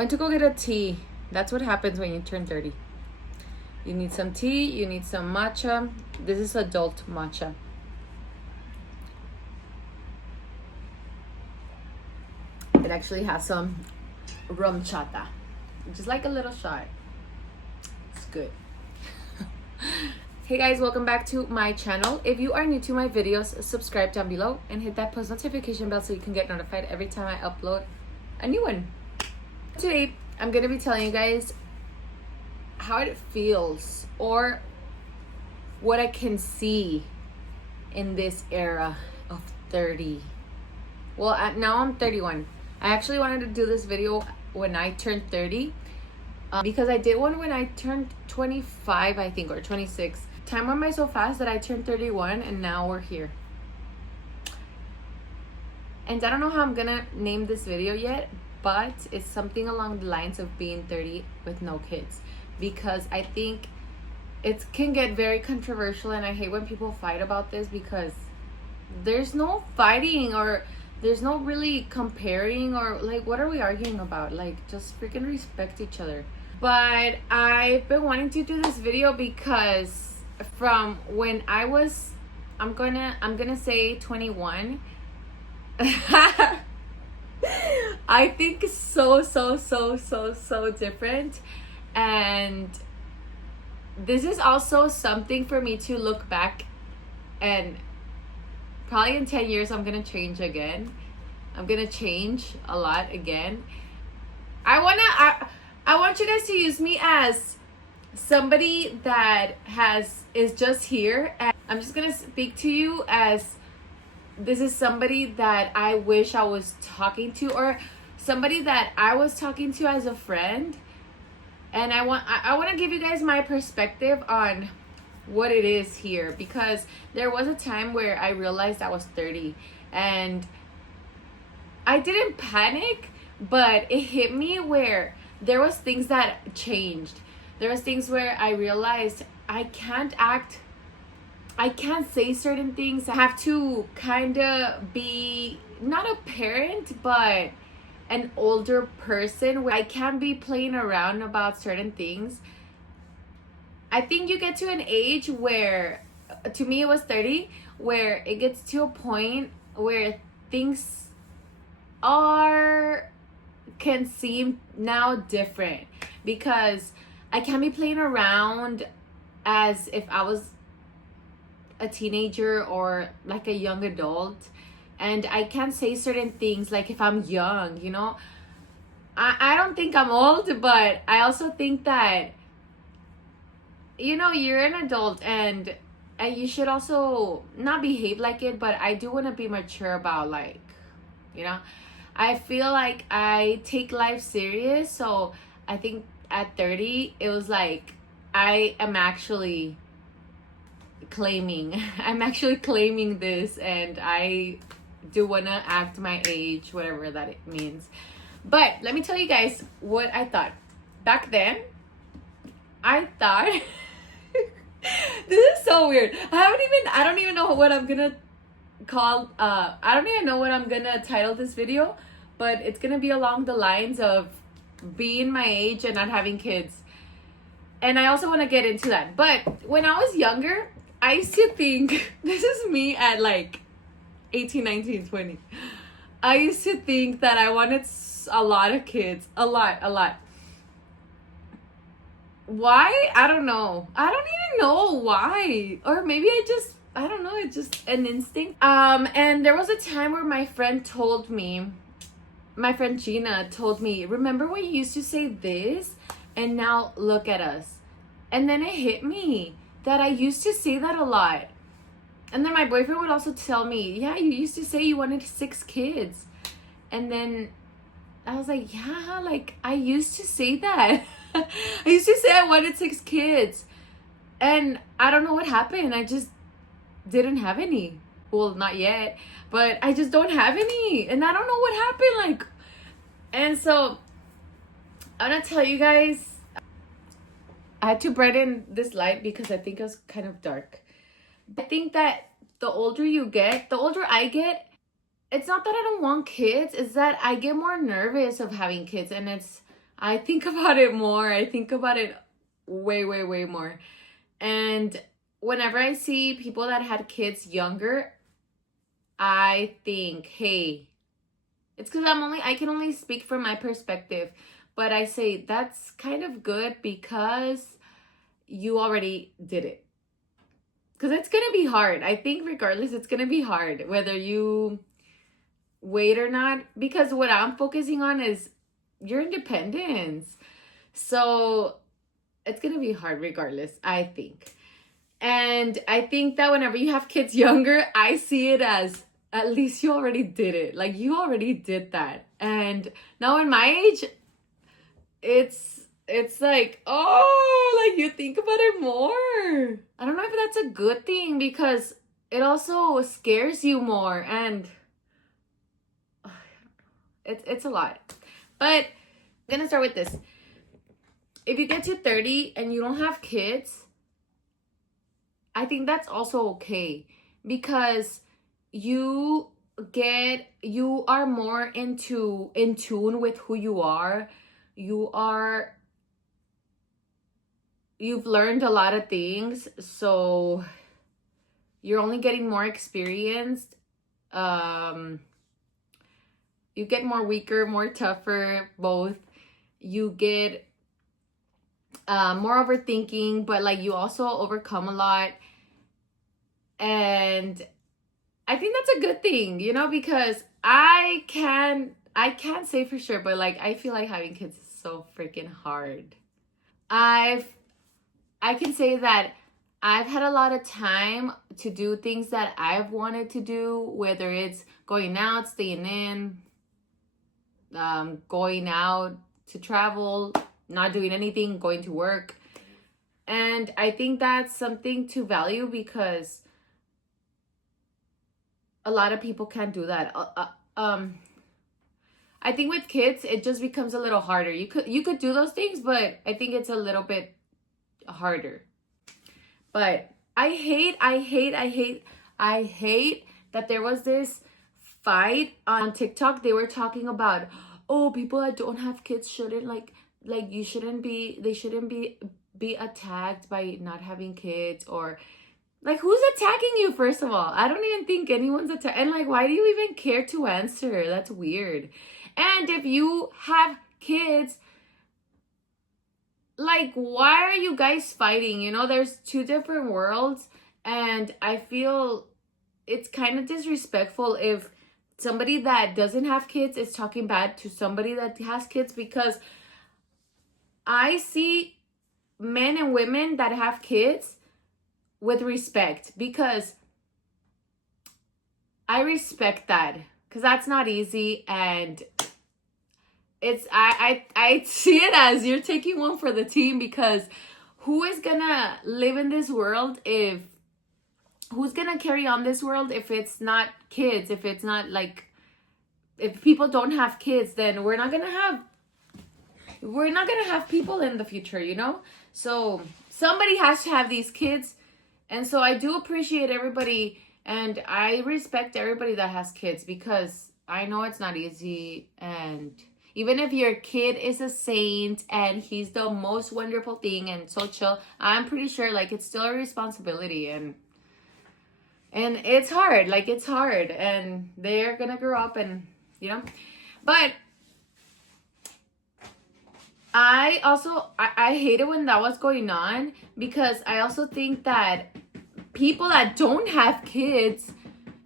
went to go get a tea. That's what happens when you turn 30. You need some tea, you need some matcha. This is adult matcha. It actually has some rum chata, just like a little shot. It's good. Hey guys, welcome back to my channel. If you are new to my videos, subscribe down below and hit that post notification bell so you can get notified every time I upload a new one. Today, I'm going to be telling you guys how it feels or what I can see in this era of 30. Well, now I'm 31. I actually wanted to do this video when I turned 30 because I did one when I turned 25, I think, or 26. Time went by so fast that I turned 31 and now we're here. And I don't know how I'm gonna name this video yet, but it's something along the lines of being 30 with no kids, because I think it can get very controversial, and I hate when people fight about this because there's no fighting or there's no really comparing, or like, what are we arguing about? Like, just freaking respect each other. But I've been wanting to do this video because from when I was, I'm gonna say 21, I think so different. And this is also something for me to look back, and probably in 10 years I'm gonna change again. I'm gonna change a lot again. I want you guys to use me as somebody that is just here, and I'm just gonna speak to you as this is somebody that I wish I was talking to, or somebody that I was talking to as a friend. And I want to give you guys my perspective on what it is here, because there was a time where I realized I was 30 and I didn't panic, but it hit me where there was things that changed. There was things where I realized I can't say certain things. I have to kind of be not a parent, but an older person where I can't be playing around about certain things. I think you get to an age where, to me it was 30, where it gets to a point where things can seem now different, because I can't be playing around as if I was a teenager or like a young adult, and I can't say certain things like if I'm young, you know. I don't think I'm old, but I also think that, you know, you're an adult and you should also not behave like it, but I do want to be mature about, like, you know, I feel like I take life serious. So I think at 30 it was like I'm actually claiming this, and I do want to act my age, whatever that it means. But let me tell you guys what I thought back then. I thought this is so weird. I don't even know what I'm gonna call I don't even know what I'm gonna title this video, but it's gonna be along the lines of being my age and not having kids. And I also want to get into that. But when I was younger, I used to think, this is me at like 18, 19, 20. I used to think that I wanted a lot of kids. A lot. Why? I don't know. I don't even know why. Or maybe I don't know. It's just an instinct. And there was a time where my friend Gina told me, remember when you used to say this? And now look at us. And then it hit me that I used to say that a lot. And then my boyfriend would also tell me, yeah, you used to say you wanted 6 kids. And then I was like, yeah, like I used to say that. I used to say I wanted 6 kids. And I don't know what happened. I just didn't have any. Well, not yet, but I just don't have any. And I don't know what happened. Like, and so I'm gonna tell you guys, I had to brighten this light because I think it was kind of dark. I think that the older I get, it's not that I don't want kids, it's that I get more nervous of having kids. And I think about it more. I think about it way, way, way more. And whenever I see people that had kids younger, I think, hey, it's because I can only speak from my perspective. But I say that's kind of good because you already did it. Because it's going to be hard. I think regardless, it's going to be hard whether you wait or not. Because what I'm focusing on is your independence. So it's going to be hard regardless, I think. And I think that whenever you have kids younger, I see it as at least you already did it. Like you already did that. And now in my age, it's like, oh, like you think about it more. I don't know if that's a good thing because it also scares you more and it's a lot. But I'm gonna start with this. If you get to 30 and you don't have kids, I think that's also okay because you you are more in tune with who you are. You've learned a lot of things, so you're only getting more experienced. You get more weaker, more tougher, both. You get more overthinking, but like you also overcome a lot. And I think that's a good thing, because I can't say for sure, but like I feel like having kids is so freaking hard. I've I can say that I've had a lot of time to do things that I've wanted to do, whether it's going out, staying in, going out to travel, not doing anything, going to work. And I think that's something to value because a lot of people can't do that. I think with kids, it just becomes a little harder. You could do those things, but I think it's a little bit harder. But I hate that there was this fight on TikTok. They were talking about, oh, people that don't have kids shouldn't like you shouldn't be they shouldn't be attacked by not having kids, or like who's attacking you first of all? I don't even think anyone's attack, and like why do you even care to answer? That's weird. And if you have kids, like why are you guys fighting? There's two different worlds, and I feel it's kind of disrespectful if somebody that doesn't have kids is talking bad to somebody that has kids, because I see men and women that have kids with respect, because I respect that, because that's not easy. And it's I see it as you're taking one for the team, because who is gonna live in this world if who's gonna carry on this world if it's not kids, if it's not like if people don't have kids, then we're not gonna have people in the future. So somebody has to have these kids. And so I do appreciate everybody, and I respect everybody that has kids, because I know it's not easy. And even if your kid is a saint and he's the most wonderful thing and so chill, I'm pretty sure like it's still a responsibility, and it's hard. Like it's hard, and they're gonna grow up, and but I hate it when that was going on, because I also think that people that don't have kids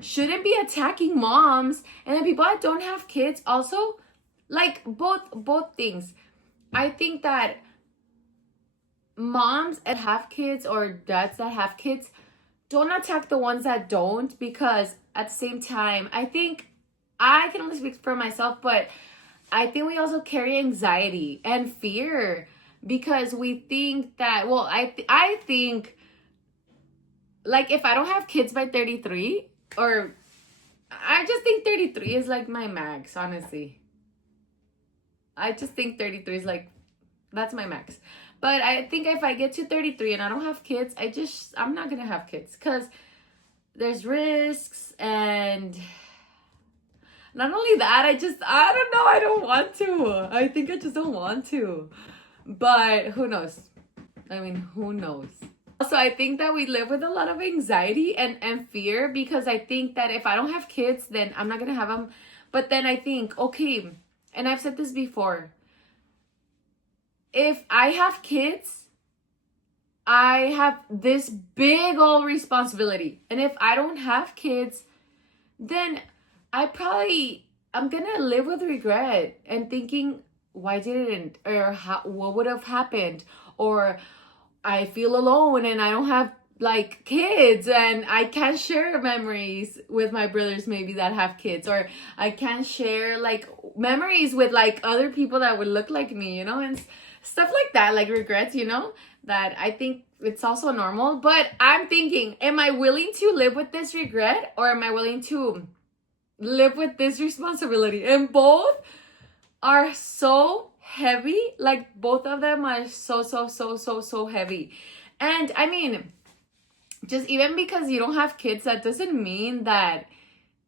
shouldn't be attacking moms, and then people that don't have kids also, like both things. I think that moms that have kids or dads that have kids don't attack the ones that don't, because at the same time, I think I can only speak for myself, but I think we also carry anxiety and fear, because we think that, well, I think like if I don't have kids by 33, or I just think 33 is like my max, honestly. I just think 33 is like that's my max. But I think if I get to 33 and I don't have kids, I'm not going to have kids, cuz there's risks, and not only that, I don't know, I don't want to. I think I just don't want to. But who knows? I mean, who knows? Also, I think that we live with a lot of anxiety and fear, because I think that if I don't have kids, then I'm not gonna have them. But then I think, okay, and I've said this before, if I have kids, I have this big old responsibility. And if I don't have kids, then I'm gonna live with regret and thinking, why didn't, or how, what would have happened? Or I feel alone and I don't have like kids, and I can't share memories with my brothers maybe that have kids, or I can't share like memories with like other people that would look like me, you know, and stuff like that, like regrets, you know, that I think it's also normal. But I'm thinking, am I willing to live with this regret, or am I willing to live with this responsibility? And both are so heavy. Like both of them are so heavy. And I mean, just even because you don't have kids, that doesn't mean that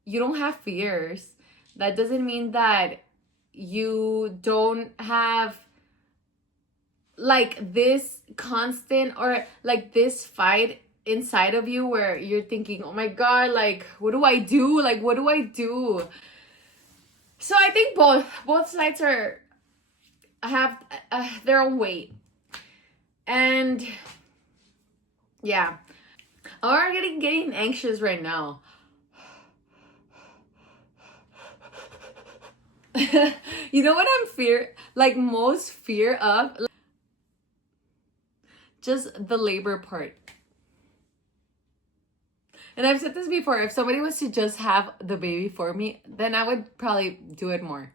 you don't have fears. That doesn't mean that you don't have like this constant, or like this fight inside of you where you're thinking, oh my God, like what do I do? Like what do I do? So I think both sides have their own weight. And yeah, I'm getting anxious right now. You know what I'm most fear of? Just the labor part. And I've said this before, if somebody was to just have the baby for me, then I would probably do it more.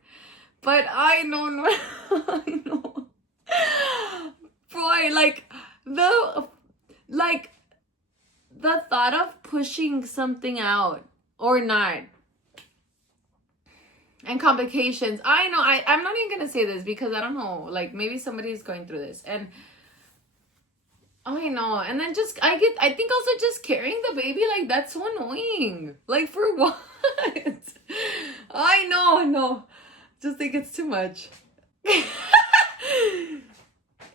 But I know, I know. Boy, the thought of pushing something out or not, and complications. I know, I'm not even gonna say this because I don't know, like maybe somebody's going through this, and I know. And then I think also just carrying the baby, like that's so annoying. Like for what? I know. Just think it's too much.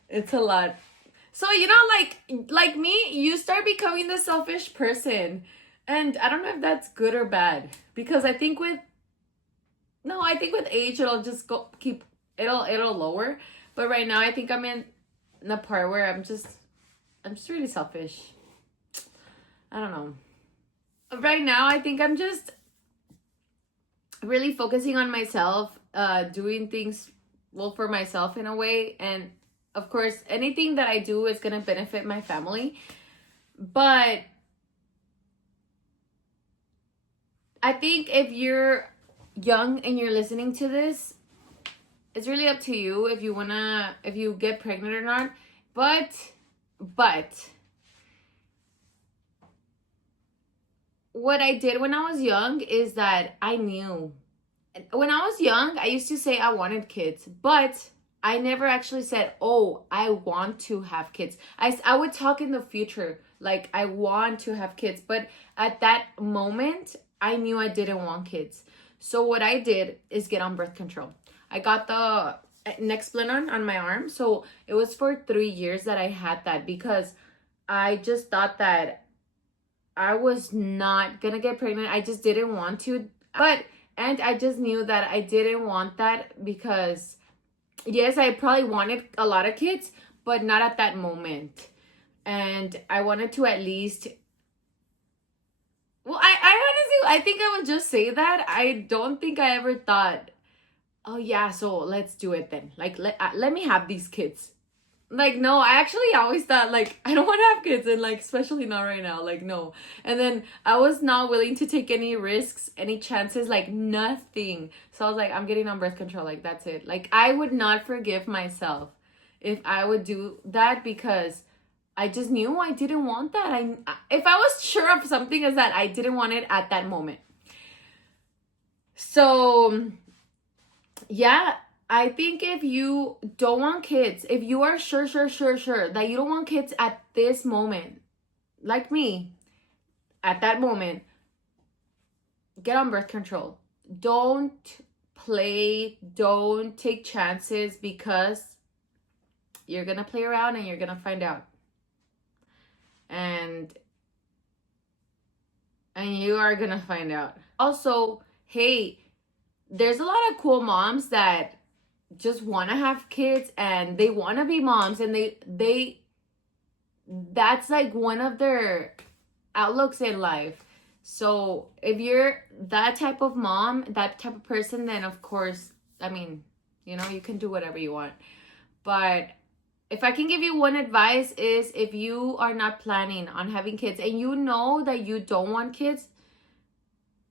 It's a lot. So, you know, like me, you start becoming the selfish person. And I don't know if that's good or bad. Because I think with age it'll just it'll lower. But right now I think I'm in the part where I'm just really selfish. I don't know. Right now I think I'm just really focusing on myself, doing things well for myself in a way, and of course anything that I do is gonna benefit my family. But I think if you're young and you're listening to this, it's really up to you if you get pregnant or not. But what I did when I was young is that I knew. When I was young, I used to say I wanted kids, but I never actually said, oh, I want to have kids. I would talk in the future, like I want to have kids. But at that moment, I knew I didn't want kids. So what I did is get on birth control. I got the Nexplanon on my arm. So it was for 3 years that I had that, because I just thought that I was not gonna get pregnant. I just didn't want to. And I just knew that I didn't want that because, yes, I probably wanted a lot of kids, but not at that moment. And I wanted to at least, well, I honestly, I think I would just say that. I don't think I ever thought, oh yeah, so let's do it then. Like, let me have these kids. Like, no, I actually always thought, like, I don't want to have kids, and, like, especially not right now, like, no. And then I was not willing to take any risks, any chances, like, nothing. So I was like, I'm getting on birth control, like, that's it. Like, I would not forgive myself if I would do that, because I just knew I didn't want that. If I was sure of something, is that I didn't want it at that moment. So, yeah. I think if you don't want kids, if you are sure that you don't want kids at this moment, like me, at that moment, get on birth control. don't play, don't take chances, because you're gonna play around and you're gonna find out. And you are gonna find out. Also, hey, there's a lot of cool moms that just want to have kids and they want to be moms, and they that's like one of their outlooks in life. So if you're that type of mom, that type of person, then of course, I mean, you know, you can do whatever you want. But if I can give you one advice, is if you are not planning on having kids and you know that you don't want kids,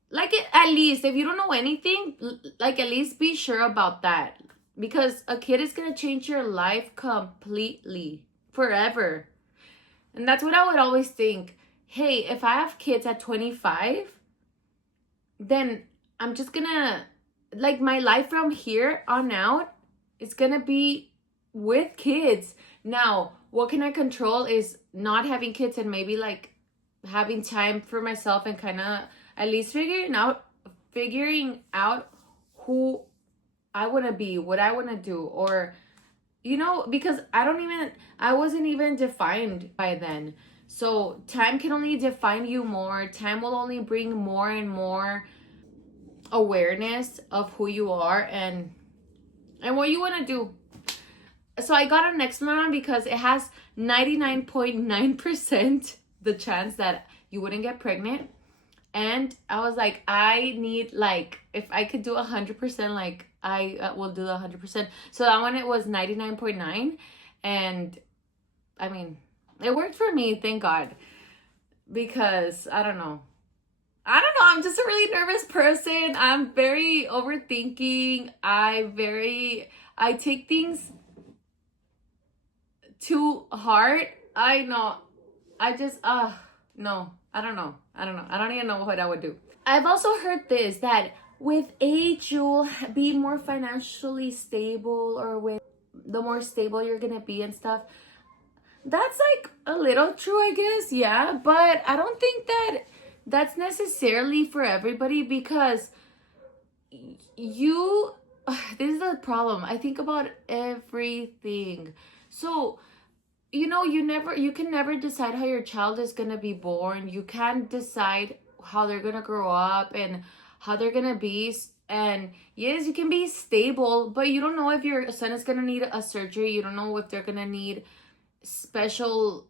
like, at least if you don't know anything, like, at least be sure about that, because a kid is going to change your life completely, forever. And that's what I would always think. Hey, if I have kids at 25, then I'm just gonna, like, my life from here on out is gonna be with kids. Now, what can I control is not having kids and maybe like having time for myself and kind of at least figuring out who I want to be, what I want to do, or, you know, because I wasn't even defined by then. So time can only define you more. Time will only bring more and more awareness of who you are and what you want to do. So I got an Nexplanon because it has 99.9% the chance that you wouldn't get pregnant. And I was like, I need, like, if I could do 100%, like, I will do 100%. So that one, it was 99.9. And I mean, it worked for me, thank God. Because I don't know. I'm just a really nervous person. I'm very overthinking. I take things too hard. I know. I just, no. I don't know. I don't even know what I would do. I've also heard this, that with age, you'll be more financially stable, or with the more stable you're gonna be and stuff. That's like a little true, I guess, yeah. But I don't think that that's necessarily for everybody, because this is the problem. I think about everything. So, you know, you can never decide how your child is going to be born. You can't decide how they're going to grow up and how they're going to be. And yes, you can be stable, but you don't know if your son is going to need a surgery. You don't know if they're going to need special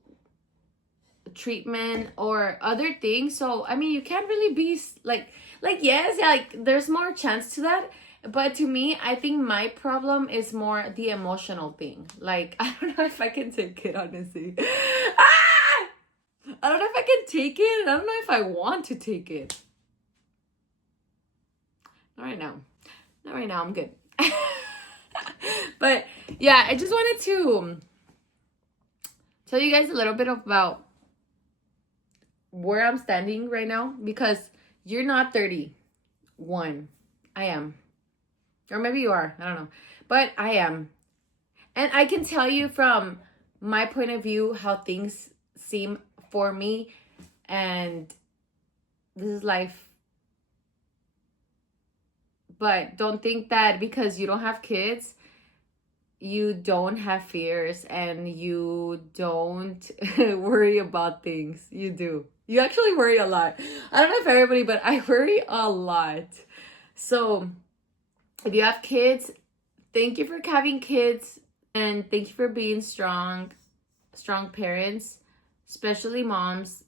treatment or other things. So, I mean, you can't really be like, yes, like, there's more chance to that. But to me, I think my problem is more the emotional thing. Like, I don't know if I can take it, honestly. I don't know if I can take it. I don't know if I want to take it. Not right now. I'm good. But yeah, I just wanted to tell you guys a little bit about where I'm standing right now, because you're not 31. I am. Or maybe you are. I don't know. But I am. And I can tell you from my point of view how things seem for me. And this is life. But don't think that because you don't have kids, you don't have fears and you don't worry about things. You do. You actually worry a lot. I don't know if everybody, but I worry a lot. So if you have kids, thank you for having kids, and thank you for being strong parents, especially moms.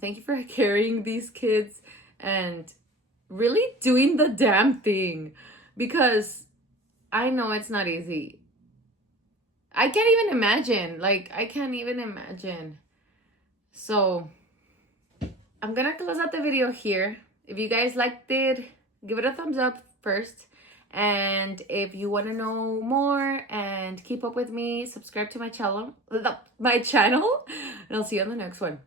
Thank you for carrying these kids and really doing the damn thing, because I know it's not easy. I can't even imagine. So I'm gonna close out the video here. If you guys liked it, give it a thumbs up first. And if you want to know more and keep up with me, subscribe to my channel. And I'll see you on the next one.